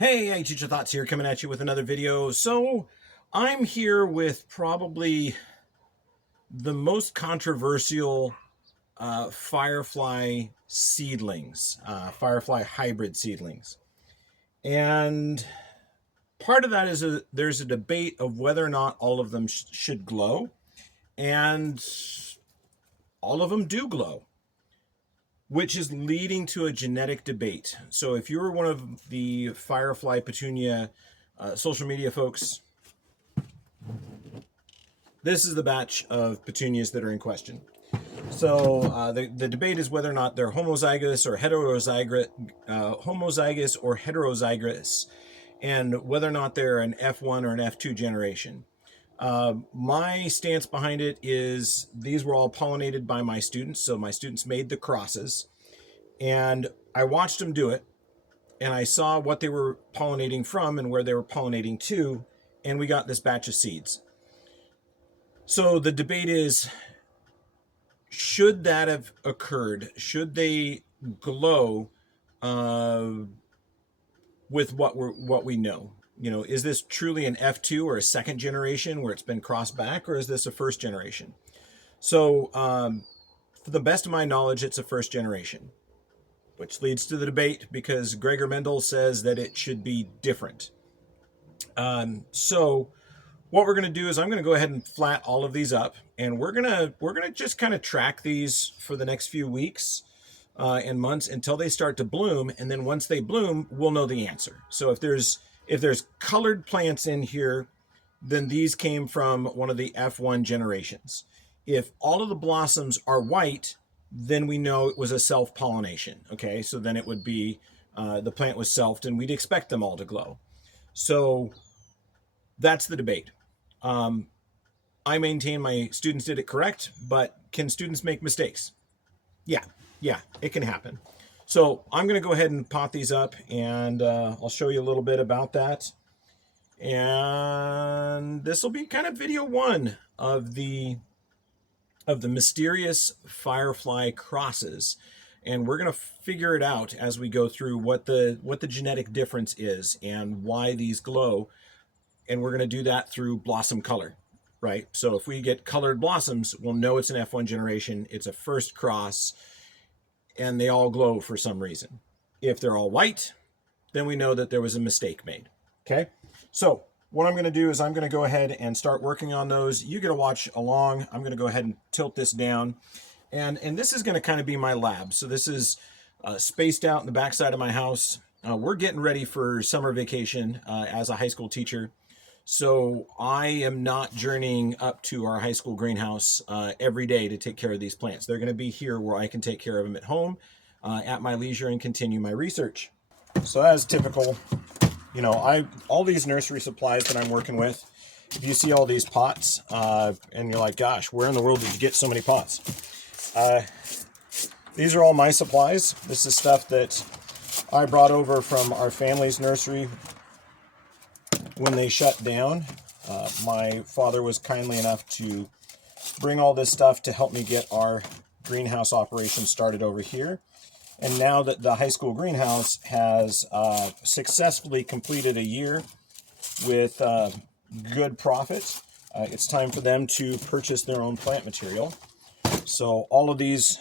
Hey, Teacher Thoughts here, coming at you with another video. So, I'm here with probably the most controversial Firefly seedlings, Firefly hybrid seedlings. And part of that is there's a debate of whether or not all of them should glow, and all of them do glow, which is leading to a genetic debate. So if you're one of the Firefly Petunia social media folks, this is the batch of petunias that are in question. So the debate is whether or not they're homozygous or heterozygous, and whether or not they're an F1 or an F2 generation. My stance behind it is these were all pollinated by my students. So my students made the crosses, and I watched them do it, and I saw what they were pollinating from and where they were pollinating to, and we got this batch of seeds. So the debate is, should that have occurred? Should they glow with what we know? You know, is this truly an F2 or a second generation where it's been crossed back, or is this a first generation? So for the best of my knowledge, it's a first generation, which leads to the debate because Gregor Mendel says that it should be different. So what we're going to do is I'm going to go ahead and flat all of these up, and we're going to just kind of track these for the next few weeks and months until they start to bloom, and then once they bloom, we'll know the answer. So if there's colored plants in here, then these came from one of the F1 generations. If all of the blossoms are white, then we know it was a self-pollination. Okay, so then it would be the plant was selfed, and we'd expect them all to glow. So that's the debate. I maintain my students did it correct, but can students make mistakes? Yeah, it can happen. So I'm going to go ahead and pot these up, and I'll show you a little bit about that. And this will be kind of video one of the mysterious Firefly crosses, and we're going to figure it out as we go through what the genetic difference is and why these glow. And we're going to do that through blossom color, right? So if we get colored blossoms, we'll know it's an F1 generation, it's a first cross, and they all glow for some reason. If they're all white, then we know that there was a mistake made, okay? So what I'm going to do is I'm going to go ahead and start working on those. You get to watch along. I'm going to go ahead and tilt this down, and this is going to kind of be my lab. So this is spaced out in the backside of my house. We're getting ready for summer vacation as a high school teacher. So I am not journeying up to our high school greenhouse every day to take care of these plants. They're going to be here where I can take care of them at home at my leisure and continue my research. So as typical, you know, all these nursery supplies that I'm working with, if you see all these pots and you're like, gosh, where in the world did you get so many pots? These are all my supplies. This is stuff that I brought over from our family's nursery when they shut down. My father was kindly enough to bring all this stuff to help me get our greenhouse operation started over here. And now that the high school greenhouse has successfully completed a year with good profit, it's time for them to purchase their own plant material. So all of these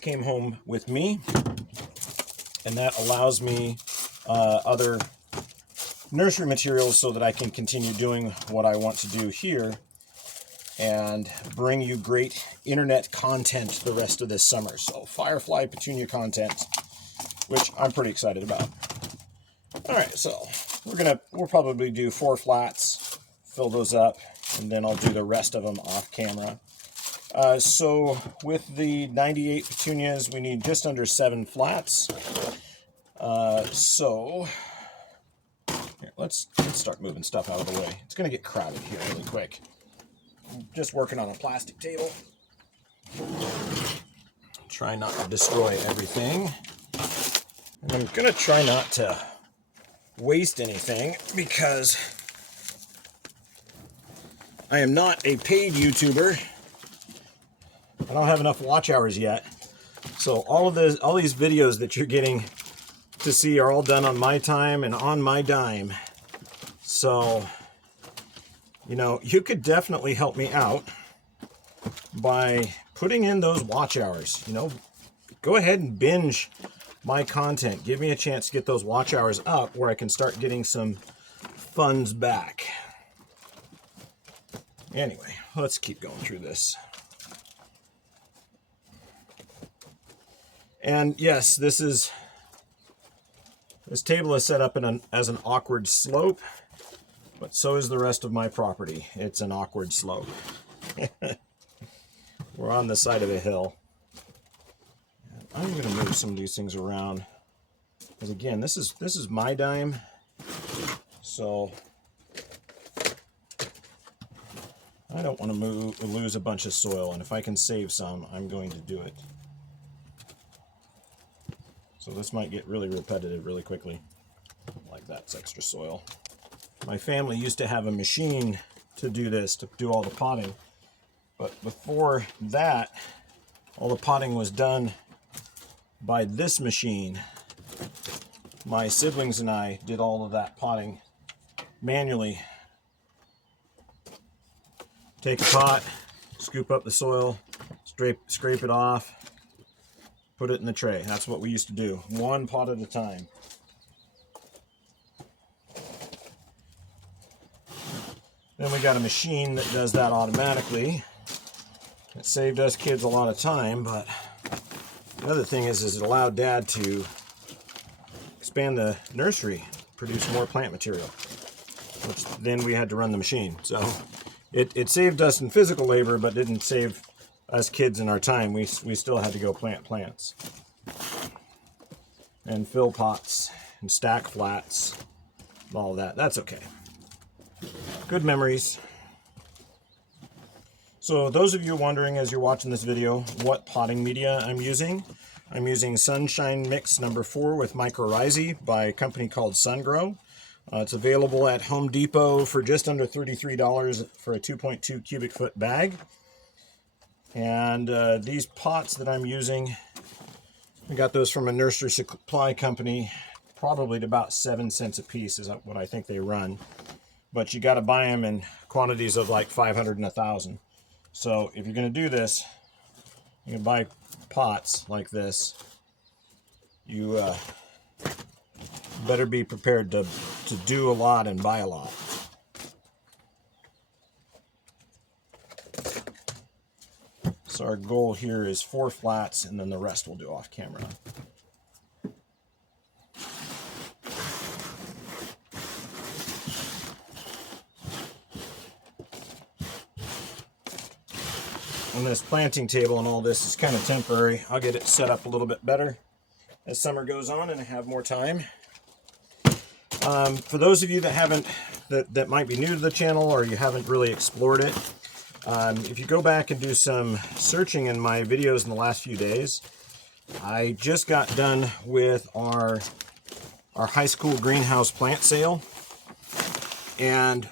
came home with me, and that allows me other nursery materials so that I can continue doing what I want to do here and bring you great internet content the rest of this summer. So Firefly Petunia content, which I'm pretty excited about. All right, so we'll probably do 4 flats, fill those up, and then I'll do the rest of them off camera. So with the 98 petunias, we need just under 7 flats. So let's start moving stuff out of the way. It's going to get crowded here really quick. I'm just working on a plastic table. Try not to destroy everything. And I'm going to try not to waste anything because I am not a paid YouTuber. I don't have enough watch hours yet. So all these videos that you're getting to see are all done on my time and on my dime. So, you know, you could definitely help me out by putting in those watch hours. You know, go ahead and binge my content. Give me a chance to get those watch hours up where I can start getting some funds back. Anyway, let's keep going through this. And yes, this table is set up as an awkward slope, but so is the rest of my property. It's an awkward slope. We're on the side of a hill. I'm going to move some of these things around, because again, this is my dime, so I don't want to lose a bunch of soil, and if I can save some, I'm going to do it. So this might get really repetitive really quickly. Like that's extra soil. My family used to have a machine to do this, to do all the potting. But before that, all the potting was done by this machine. My siblings and I did all of that potting manually. Take a pot, scoop up the soil, scrape it off, put it in the tray. That's what we used to do, one pot at a time. Then we got a machine that does that automatically. It saved us kids a lot of time, but the other thing is it allowed Dad to expand the nursery, produce more plant material, which then we had to run the machine. So it saved us in physical labor, but didn't save us kids in our time. We still had to go plant plants and fill pots and stack flats, all of that. That's okay. Good memories. So those of you wondering as you're watching this video what potting media I'm using Sunshine Mix number 4 with mycorrhizae by a company called SunGrow. It's available at Home Depot for just under $33 for a 2.2 cubic foot bag. And these pots that I'm using, I got those from a nursery supply company, probably at about 7 cents a piece is what I think they run. But you got to buy them in quantities of like 500 and 1,000. So if you're going to do this, you can buy pots like this. You better be prepared to do a lot and buy a lot. So our goal here is 4 flats, and then the rest we'll do off camera. And this planting table and all this is kind of temporary. I'll get it set up a little bit better as summer goes on and I have more time. For those of you that might be new to the channel or you haven't really explored it, if you go back and do some searching in my videos in the last few days, I just got done with our high school greenhouse plant sale. And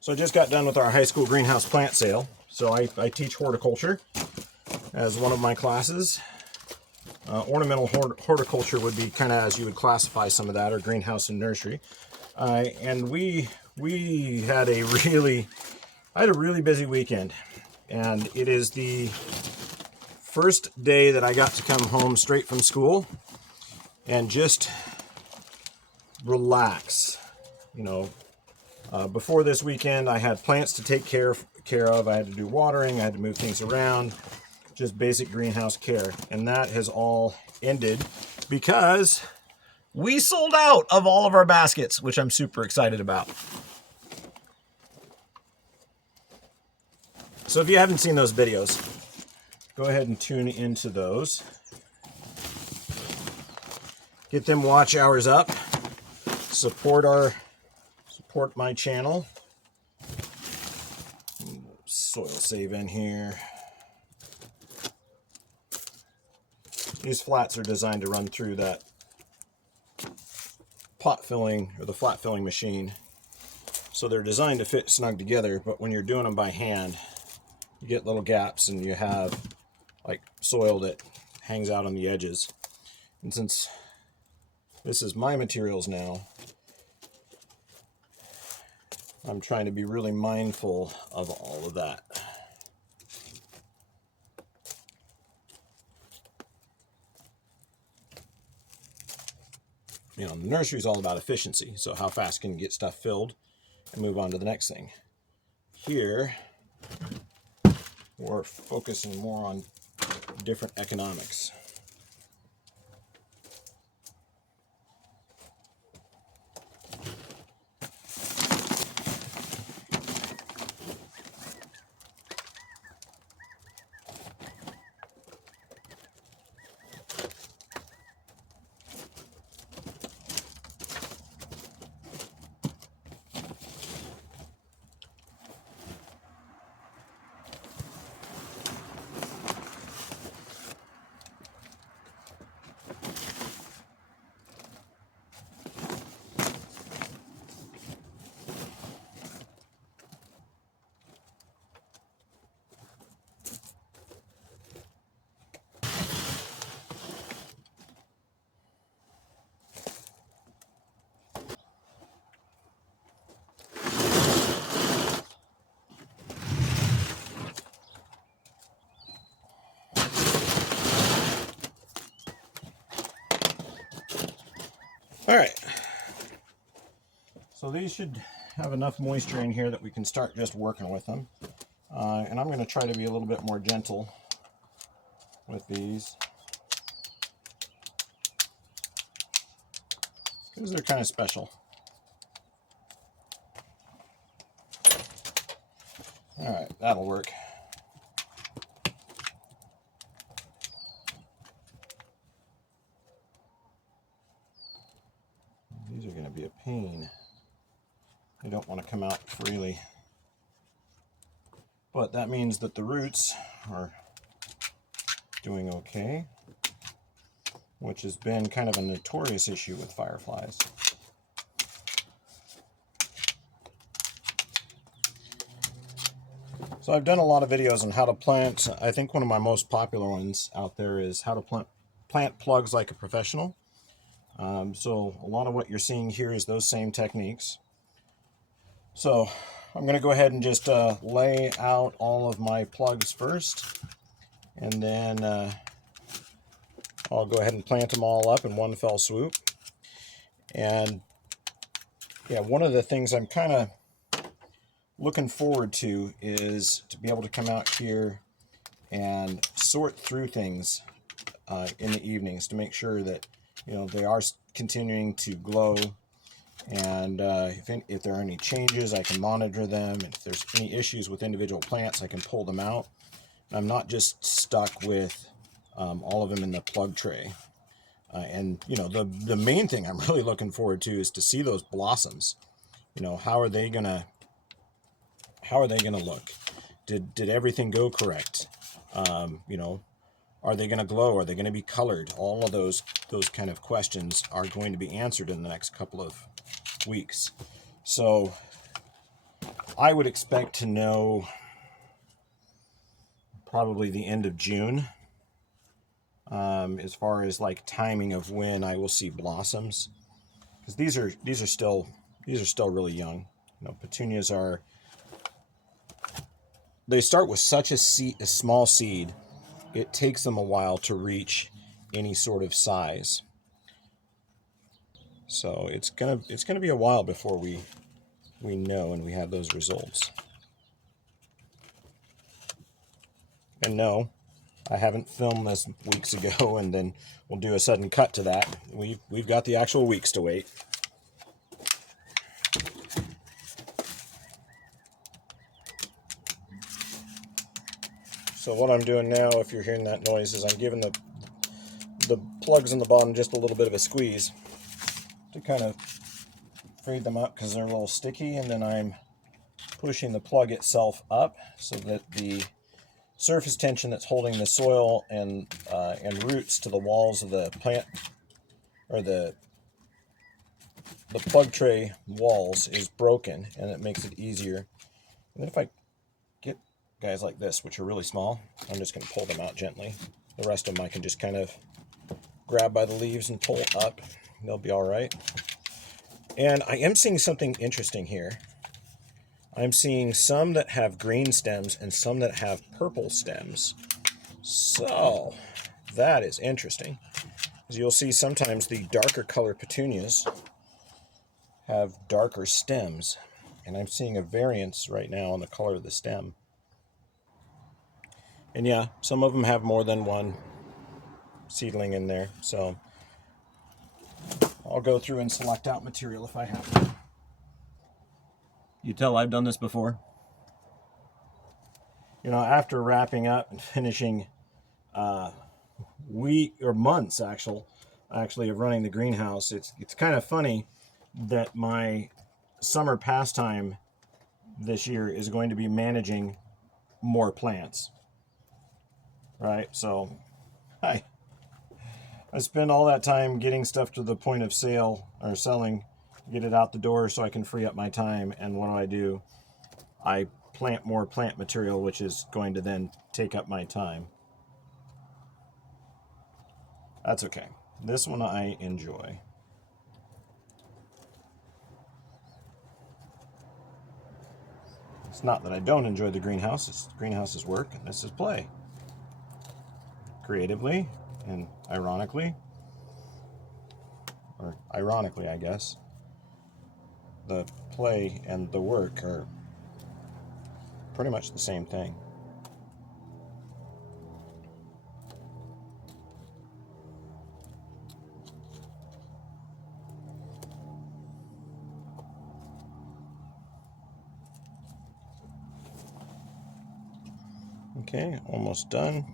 so I just got done with our high school greenhouse plant sale. So I teach horticulture as one of my classes. Ornamental horticulture would be kind of as you would classify some of that, or greenhouse and nursery. And we had a really busy weekend. And it is the first day that I got to come home straight from school and just relax. You know, before this weekend, I had plants to take care of. I had to do watering. I had to move things around. Just basic greenhouse care. And that has all ended because we sold out of all of our baskets, which I'm super excited about. So if you haven't seen those videos, go ahead and tune into those. Get them watch hours up. Support my channel. Soil save in here. These flats are designed to run through that pot filling or the flat filling machine. So they're designed to fit snug together, but when you're doing them by hand, you get little gaps and you have like soil that hangs out on the edges. And since this is my materials now, I'm trying to be really mindful of all of that. You know, the nursery is all about efficiency. So how fast can you get stuff filled and move on to the next thing? Here, we're focusing more on different economics. All right, so these should have enough moisture in here that we can start just working with them. And I'm going to try to be a little bit more gentle with these, because they're kind of special. All right, that'll work. These are going to be a pain. They don't want to come out freely. But that means that the roots are doing okay, which has been kind of a notorious issue with fireflies. So I've done a lot of videos on how to plant. I think one of my most popular ones out there is how to plant plugs like a professional. So a lot of what you're seeing here is those same techniques. So I'm going to go ahead and just lay out all of my plugs first, and then I'll go ahead and plant them all up in one fell swoop. And yeah, one of the things I'm kind of looking forward to is to be able to come out here and sort through things in the evenings to make sure that, you know, they are continuing to glow, and if there are any changes, I can monitor them. If there's any issues with individual plants, I can pull them out. I'm not just stuck with all of them in the plug tray. And you know, the main thing I'm really looking forward to is to see those blossoms. You know, how are they gonna look? Did everything go correct? You know, are they gonna glow? Are they gonna be colored? All of those kind of questions are going to be answered in the next couple of weeks. So I would expect to know probably the end of June, as far as like timing of when I will see blossoms, because these are still really young. You know, petunias they start with such a small seed. It takes them a while to reach any sort of size. So it's gonna be a while before we know and we have those results. And no, I haven't filmed this weeks ago and then we'll do a sudden cut to that. We've got the actual weeks to wait. So what I'm doing now, if you're hearing that noise, is I'm giving the plugs in the bottom just a little bit of a squeeze to kind of free them up, because they're a little sticky, and then I'm pushing the plug itself up so that the surface tension that's holding the soil and roots to the walls of the plant, or the plug tray walls, is broken, and it makes it easier. And then if I get guys like this, which are really small, I'm just going to pull them out gently. The rest of them I can just kind of grab by the leaves and pull up. They'll be all right. And I am seeing something interesting here. I'm seeing some that have green stems and some that have purple stems. So that is interesting. As you'll see, sometimes the darker color petunias have darker stems, and I'm seeing a variance right now in the color of the stem. And yeah, some of them have more than one seedling in there, so I'll go through and select out material if I have to. You tell I've done this before. You know, after wrapping up and finishing months actually of running the greenhouse, it's kind of funny that my summer pastime this year is going to be managing more plants, right? So I spend all that time getting stuff to the point of sale or selling, get it out the door so I can free up my time. And what do? I plant more plant material, which is going to then take up my time. That's okay. This one I enjoy. It's not that I don't enjoy the greenhouse. It's the greenhouse's work, and this is play. Creatively and ironically, or ironically, I guess, the play and the work are pretty much the same thing. Okay, almost done.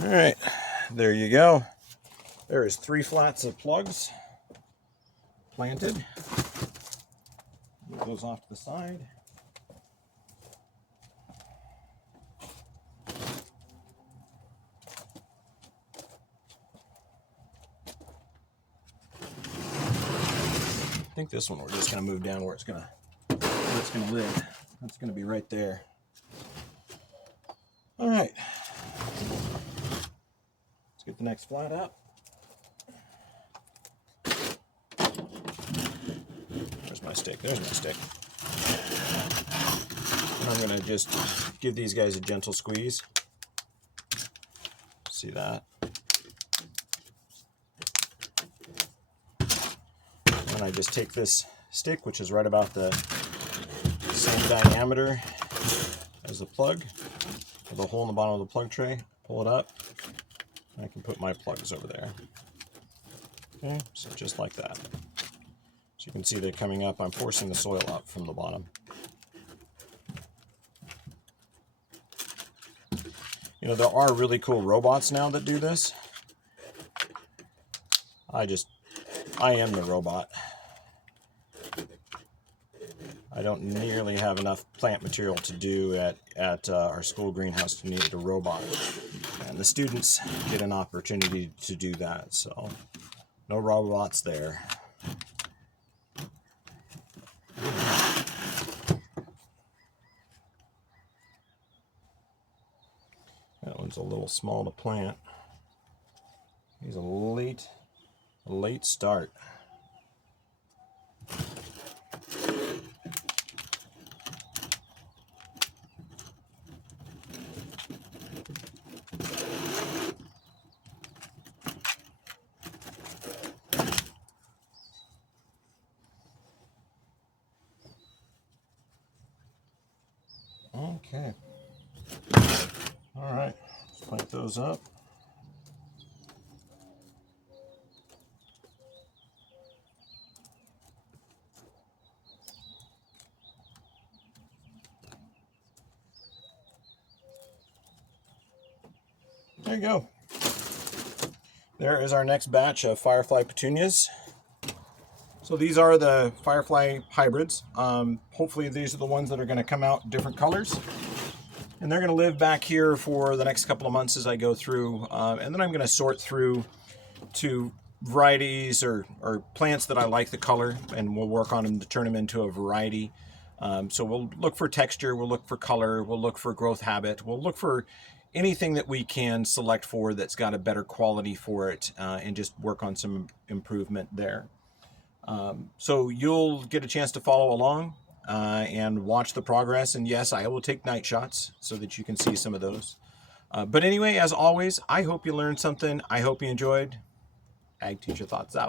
All right, there you go. There is 3 flats of plugs planted. Move those off to the side. I think this one we're just going to move down where it's going to live. That's going to be right there. All right. Let's get the next flat out. There's my stick. There's my stick. And I'm going to just give these guys a gentle squeeze. See that? And I just take this stick, which is right about the same diameter as the plug, with a hole in the bottom of the plug tray, pull it up, and I can put my plugs over there. Okay, so just like that. So you can see they're coming up. I'm forcing the soil up from the bottom. You know, there are really cool robots now that do this. I am the robot. I don't nearly have enough plant material to do at our school greenhouse to need a robot. And the students get an opportunity to do that, so no robots there. That one's a little small to plant. He's a late start. Okay. All right. Let's plant those up. There you go. There is our next batch of Firefly petunias. So these are the Firefly hybrids. Hopefully these are the ones that are going to come out different colors. And they're going to live back here for the next couple of months as I go through. And then I'm going to sort through to varieties or plants that I like the color, and we'll work on them to turn them into a variety. So we'll look for texture, we'll look for color, we'll look for growth habit, we'll look for anything that we can select for that's got a better quality for it, and just work on some improvement there. So you'll get a chance to follow along and watch the progress. And yes, I will take night shots so that you can see some of those. But anyway, as always, I hope you learned something. I hope you enjoyed. Ag Teacher Thoughts out.